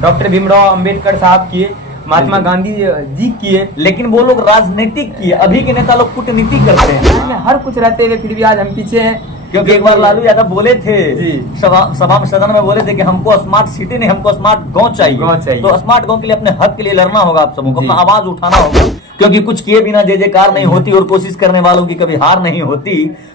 Doctor Bhimrao Ambedkar साहब किए, महात्मा गांधी जी किए, लेकिन वो लोग राजनीतिक किए। अभी के नेता लोग कूटनीति करते हैं। हर कुछ रहते हुए फिर भी आज हम पीछे हैं। क्योंकि एक बार लालू यादव बोले थे जी सभा में, सदन में बोले थे कि हमको स्मार्ट सिटी नहीं, हमको स्मार्ट गांव चाहिए। तो स्मार्ट गांव के लिए अपने हक के लिए लड़ना होगा, आप सबको अपना आवाज उठाना होगा। क्योंकि कुछ किए बिना जय जयकार नहीं होती और कोशिश करने वालों की कभी हार नहीं होती।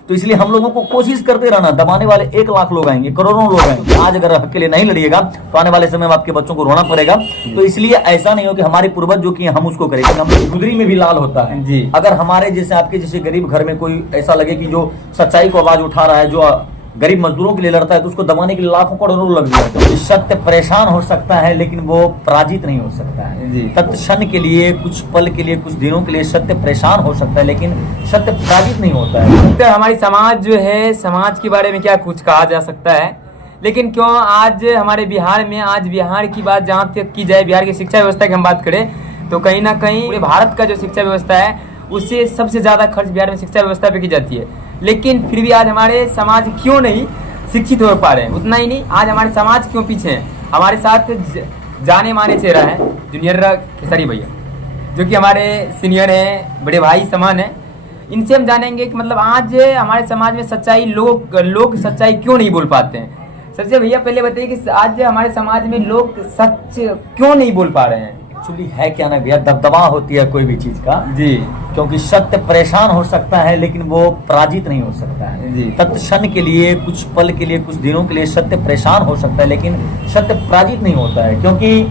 तो इसलिए हम लोगों को कोशिश करते रहना। दबाने वाले 1 लाख लोग आएंगे, करोड़ों लोग आएंगे। आज अगर हक के लिए नहीं लड़िएगा तो आने वाले समय में आपके बच्चों को रोना पड़ेगा। तो इसलिए ऐसा नहीं हो कि हमारे पूर्वज जो किए हम उसको करेंगे। हम गुदरी में भी लाल होता है जी। अगर हमारे जैसे आपके जैसे गरीब घर में कोई ऐसा लगे कि जो सच्चाई को आवाज उठा रहा है, जो गरीब मजदूरों के लिए लड़ता है, तो उसको दबाने के लिए लाखों करोड़ों लग जाता है। सत्य परेशान हो सकता है लेकिन वो पराजित नहीं हो सकता है। तत्क्षण के लिए, कुछ पल के लिए, कुछ दिनों के लिए सत्य परेशान हो सकता है लेकिन सत्य पराजित नहीं होता है। तो हमारी समाज जो है, समाज के बारे में क्या कुछ कहा जा सकता है, लेकिन क्यों आज हमारे बिहार में, आज बिहार की बात जहाँ तक की जाए, बिहार की शिक्षा व्यवस्था की हम बात करें तो कहीं ना कहीं पूरे भारत का जो शिक्षा व्यवस्था है उससे सबसे ज्यादा खर्च बिहार में शिक्षा व्यवस्था पे की जाती है। लेकिन फिर भी आज हमारे समाज क्यों नहीं शिक्षित हो पा रहे हैं। उतना ही नहीं, आज हमारे समाज क्यों पीछे हैं। हमारे साथ जाने माने चेहरा है जूनियर खेसारी भैया, जो कि हमारे सीनियर हैं, बड़े भाई समान है। इनसे हम जानेंगे कि मतलब आज हमारे समाज में सच्चाई, लोग सच्चाई क्यों नहीं बोल पाते हैं। सबसे भैया पहले बताइए कि आज हमारे समाज में लोग सच क्यों नहीं बोल पा रहे हैं। एक्चुअली है क्या ना भैया, दबदबा होती है कोई भी चीज का जी। क्योंकि सत्य परेशान हो सकता है लेकिन वो पराजित नहीं हो सकता है जी। तत्क्षण के लिए, कुछ पल के लिए, कुछ दिनों के लिए सत्य परेशान हो सकता है लेकिन सत्य पराजित नहीं होता है। क्योंकि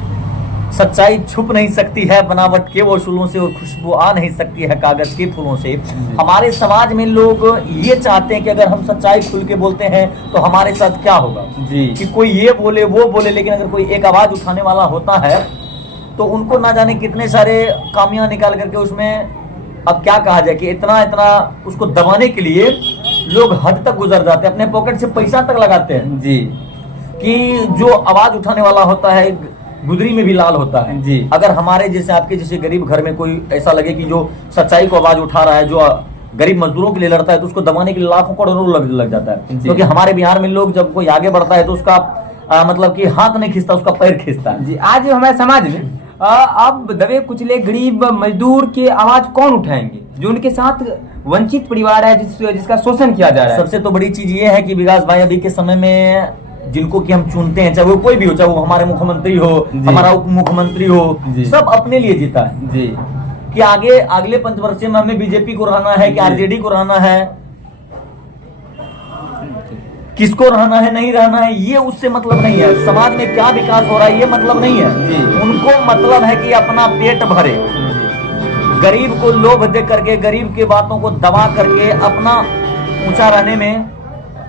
सच्चाई छुप नहीं सकती है बनावट के वो फूलों से, और खुशबू आ नहीं सकती है कागज के फूलों से। हमारे समाज में लोग ये चाहते हैं कि अगर हम सच्चाई खुल के बोलते हैं तो हमारे साथ क्या होगा जी। कि कोई ये बोले वो बोले, लेकिन अगर कोई एक आवाज उठाने वाला होता है तो उनको ना जाने कितने सारे कामियां निकाल करके उसमें, अब क्या कहा जाए कि इतना उसको दबाने के लिए लोग हद तक गुजर जाते हैं, अपने पॉकेट से पैसा तक लगाते हैं जी। कि जो आवाज उठाने वाला होता है गुदरी में भी लाल होता है जी। अगर हमारे जैसे आपके जैसे गरीब घर में कोई ऐसा लगे कि जो सच्चाई को आवाज उठा रहा है, जो गरीब मजदूरों के लिए लड़ता है, तो उसको दबाने के लिए लाखों करोड़ों लग जाता है। क्योंकि हमारे बिहार में लोग जब कोई आगे बढ़ता है तो उसका मतलब कि हाथ नहीं खींचता, उसका पैर खींचता है जी। आज हमारे समाज में अब दबे कुचले गरीब मजदूर की आवाज कौन उठाएंगे, जो उनके साथ वंचित परिवार है, जिसका शोषण किया जा रहा है। सबसे तो बड़ी चीज ये है कि विकास भाई अभी के समय में जिनको कि हम चुनते हैं, चाहे वो कोई भी हो, चाहे वो हमारे मुख्यमंत्री हो, हमारा उप मुख्यमंत्री हो, सब अपने लिए जीता है जी। कि अगले पंचवर्षीय में हमें बीजेपी को रहना है कि आरजेडी को रहना है, किसको रहना है नहीं रहना है, ये उससे मतलब नहीं है। समाज में क्या विकास हो रहा है ये मतलब नहीं है जी। उनको मतलब है कि अपना पेट भरे, गरीब को लोभ दे करके, गरीब के बातों को दबा करके अपना ऊंचा रहने में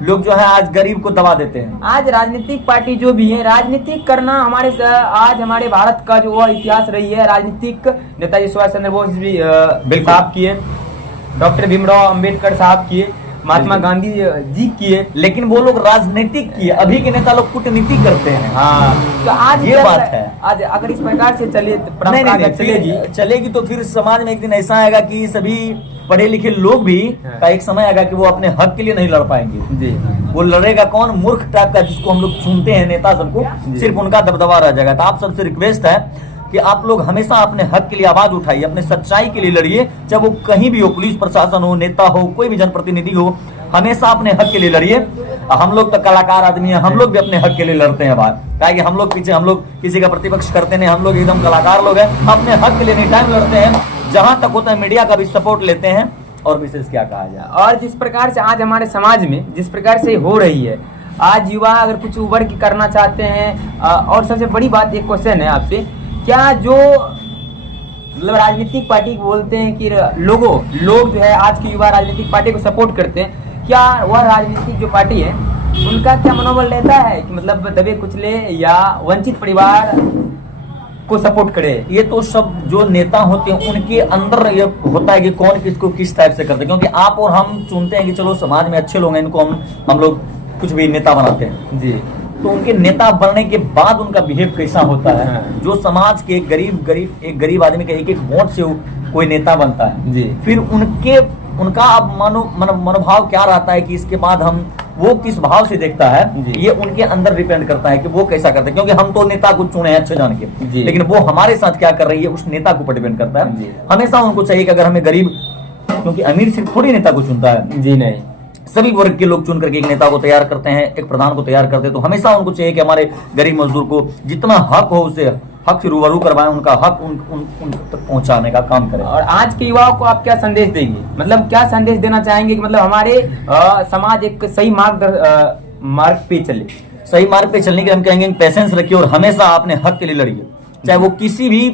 लोग जो है आज गरीब को दबा देते हैं। आज राजनीतिक पार्टी जो भी है, राजनीतिक करना आज हमारे भारत का जो वह इतिहास रही है। राजनीतिक नेताजी सुभाष चंद्र बोस भी साहब किए, डॉक्टर भीमराव अंबेडकर साहब किए, महात्मा गांधी जी किए, लेकिन वो लोग राजनीतिक किए। अभी के नेता लोग कूटनीति करते हैं। हाँ, तो आज ये बात है। आज अगर इस प्रकार से चलेगी तो फिर समाज में एक दिन ऐसा आएगा कि सभी पढ़े लिखे लोग भी का एक समय आएगा कि वो अपने हक के लिए नहीं लड़ पाएंगे जी। वो लड़ेगा कौन? मूर्ख टाइप का, जिसको हम लोग चुनते हैं नेता, सबको सिर्फ उनका दबदबा रह जाएगा। तो आप सबसे रिक्वेस्ट है कि आप लोग हमेशा अपने हक के लिए आवाज उठाइए, अपने सच्चाई के लिए लड़िए, चाहे वो कहीं भी हो, पुलिस प्रशासन हो, नेता हो, कोई भी जनप्रतिनिधि हो, हमेशा अपने हक के लिए लड़िए। हम लोग तो कलाकार आदमी हैं, हम लोग भी अपने हक के लिए लड़ते हैं बात, ताकि हम लोग पीछे, हम लोग किसी का प्रतिपक्ष करते नहीं, हम लोग एकदम कलाकार लोग हैं, अपने हक के लिए नहीं टाइम लड़ते हैं। जहां तक होता है मीडिया का भी सपोर्ट लेते हैं। और विशेष क्या कहा जाए, और जिस प्रकार से आज हमारे समाज में जिस प्रकार से हो रही है, आज युवा अगर कुछ उभर के करना चाहते हैं, और सबसे बड़ी बात, एक क्वेश्चन है आपसे, क्या जो मतलब राजनीतिक पार्टी बोलते हैं कि लोग जो है आज के युवा राजनीतिक पार्टी को सपोर्ट करते हैं, क्या वह राजनीतिक जो पार्टी है उनका क्या मनोबल रहता है कि मतलब दबे कुचले या वंचित परिवार को सपोर्ट करे? ये तो सब जो नेता होते हैं उनके अंदर ये होता है कि कौन किसको किस टाइप से करते हैं। क्योंकि आप और हम चुनते हैं कि चलो समाज में अच्छे लोग हैं, इनको हम लोग कुछ भी नेता बनाते हैं जी। तो उनके नेता बनने के बाद उनका बिहेव कैसा होता है, जो समाज के एक गरीब आदमी का एक वोट से कोई नेता बनता है जी। फिर उनका अब मनोभाव क्या रहता है कि इसके बाद हम वो किस भाव से देखता है जी। ये उनके अंदर डिपेंड करता है कि वो कैसा करते हैं, क्योंकि हम तो नेता को चुने हैं अच्छे जान के, जी। लेकिन वो हमारे साथ क्या कर रही है उस नेता के ऊपर डिपेंड करता जी। है। हमेशा उनको चाहिए कि अगर हमें गरीब, क्योंकि अमीर सिर्फ थोड़ी नेता को चुनता है, जी नहीं, सभी वर्ग के लोग चुन करके एक नेता को तैयार करते हैं, एक प्रधान को तैयार करते हैं। तो हमेशा उनको चाहिए कि हमारे गरीब मजदूर को जितना हक हो उसे हक से रूबरू करवाएं, उनका हक उन तक पहुंचाने का काम करें। और आज के युवाओं को आप क्या संदेश देंगे, मतलब क्या संदेश देना चाहेंगे कि मतलब हमारे समाज एक सही मार्ग पे चले? सही मार्ग पे चलने के लिए हम कहेंगे पेशेंस रखिए और हमेशा अपने हक के लिए लड़िए, चाहे वो किसी भी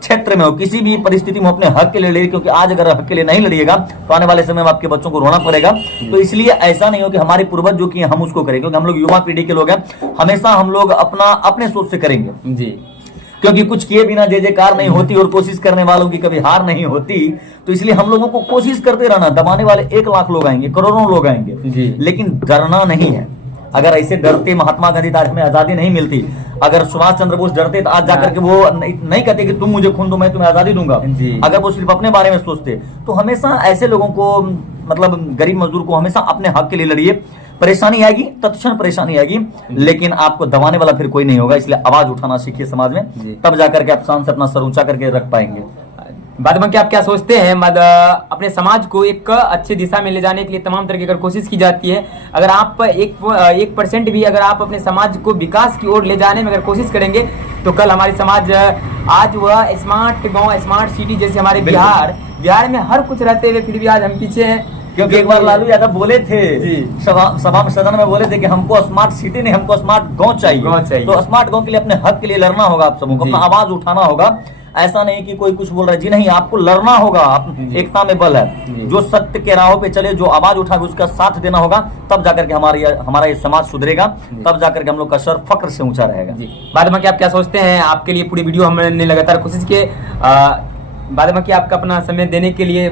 क्षेत्र में हो, किसी भी परिस्थिति में अपने हक के लिए लड़िए, क्योंकि आज अगर हक के लिए नहीं लड़िएगा तो आने वाले समय में आपके बच्चों को रोना पड़ेगा। तो इसलिए ऐसा नहीं हो कि हमारे पूर्वज जो किए हम उसको करें, क्योंकि हम लोग युवा पीढ़ी के लोग हैं, हमेशा हम लोग अपने सोच से करेंगे जी, क्योंकि कुछ किए बिना जय जयकार नहीं होती और कोशिश करने वालों की कभी हार नहीं होती। तो इसलिए हम लोगों को कोशिश करते रहना। दबाने वाले 1 लाख लोग आएंगे, करोड़ों लोग आएंगे, जी। लेकिन डरना नहीं है। अगर ऐसे डरते महात्मा गांधी आज हमें आजादी नहीं मिलती, अगर सुभाष चंद्र बोस डरते तो आज जाकर के वो नहीं कहते कि तुम मुझे खून दो मैं तुम्हें आजादी दूंगा। जी। अगर वो सिर्फ अपने बारे में सोचते। तो हमेशा ऐसे लोगों को, मतलब गरीब मजदूर को हमेशा अपने हक के लिए लड़िए। परेशानी आएगी, तत्क्षण परेशानी आएगी, लेकिन आपको दबाने वाला फिर कोई नहीं होगा। इसलिए आवाज उठाना सीखिए समाज में, तब जाकर के आप शान से अपना सर ऊंचा करके रख पाएंगे। बाद में क्या आप क्या सोचते हैं, अपने समाज को एक अच्छी दिशा में ले जाने के लिए तमाम तरह की अगर कोशिश की जाती है, अगर आप 1% भी अगर आप अपने समाज को विकास की ओर ले जाने में अगर कोशिश करेंगे तो कल हमारी समाज, आज वह स्मार्ट गांव, स्मार्ट सिटी जैसे हमारे बिहार में हर कुछ रहते हुए फिर भी आज हम पीछे हैं। क्योंकि एक बार लालू यादव बोले थे सभा में, सदन में बोले थे कि हमको स्मार्ट सिटी नहीं, हमको स्मार्ट गांव चाहिए। तो स्मार्ट गांव के लिए अपने हक के लिए लड़ना होगा, आप सबको अपना आवाज उठाना होगा। ऐसा नहीं कि कोई कुछ बोल रहा है, जी नहीं, आपको लड़ना होगा। एकता में बल है। जो सत्य के राहों पे चले, जो आवाज उठावे, उसका साथ देना होगा, तब जाकर के हमारा ये समाज सुधरेगा, तब जाकर के हम लोग का सर फक्र से ऊंचा रहेगा। बाद में क्या आप क्या सोचते हैं, आपके लिए पूरी वीडियो हमने लगातार कोशिश की, बाद में क्या आपका अपना समय देने के लिए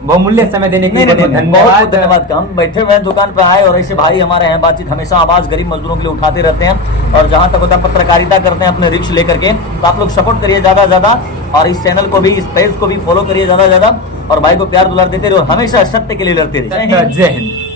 बहुमूल्य समय देने के लिए बहुत धन्यवाद। हम बैठे हुए हैं दुकान पे आए और ऐसे भाई हमारे हैं, बातचीत हमेशा आवाज गरीब मजदूरों के लिए उठाते रहते हैं और जहां तक होता है पत्रकारिता करते हैं अपने रिक्श लेकर के। तो आप लोग सपोर्ट करिए ज्यादा से ज्यादा और इस चैनल को भी, इस पेज को भी फॉलो करिए ज्यादा से ज्यादा और भाई को प्यार दुलार देते रहिए और हमेशा सत्य के लिए लड़ते रहिए। जय हिंद।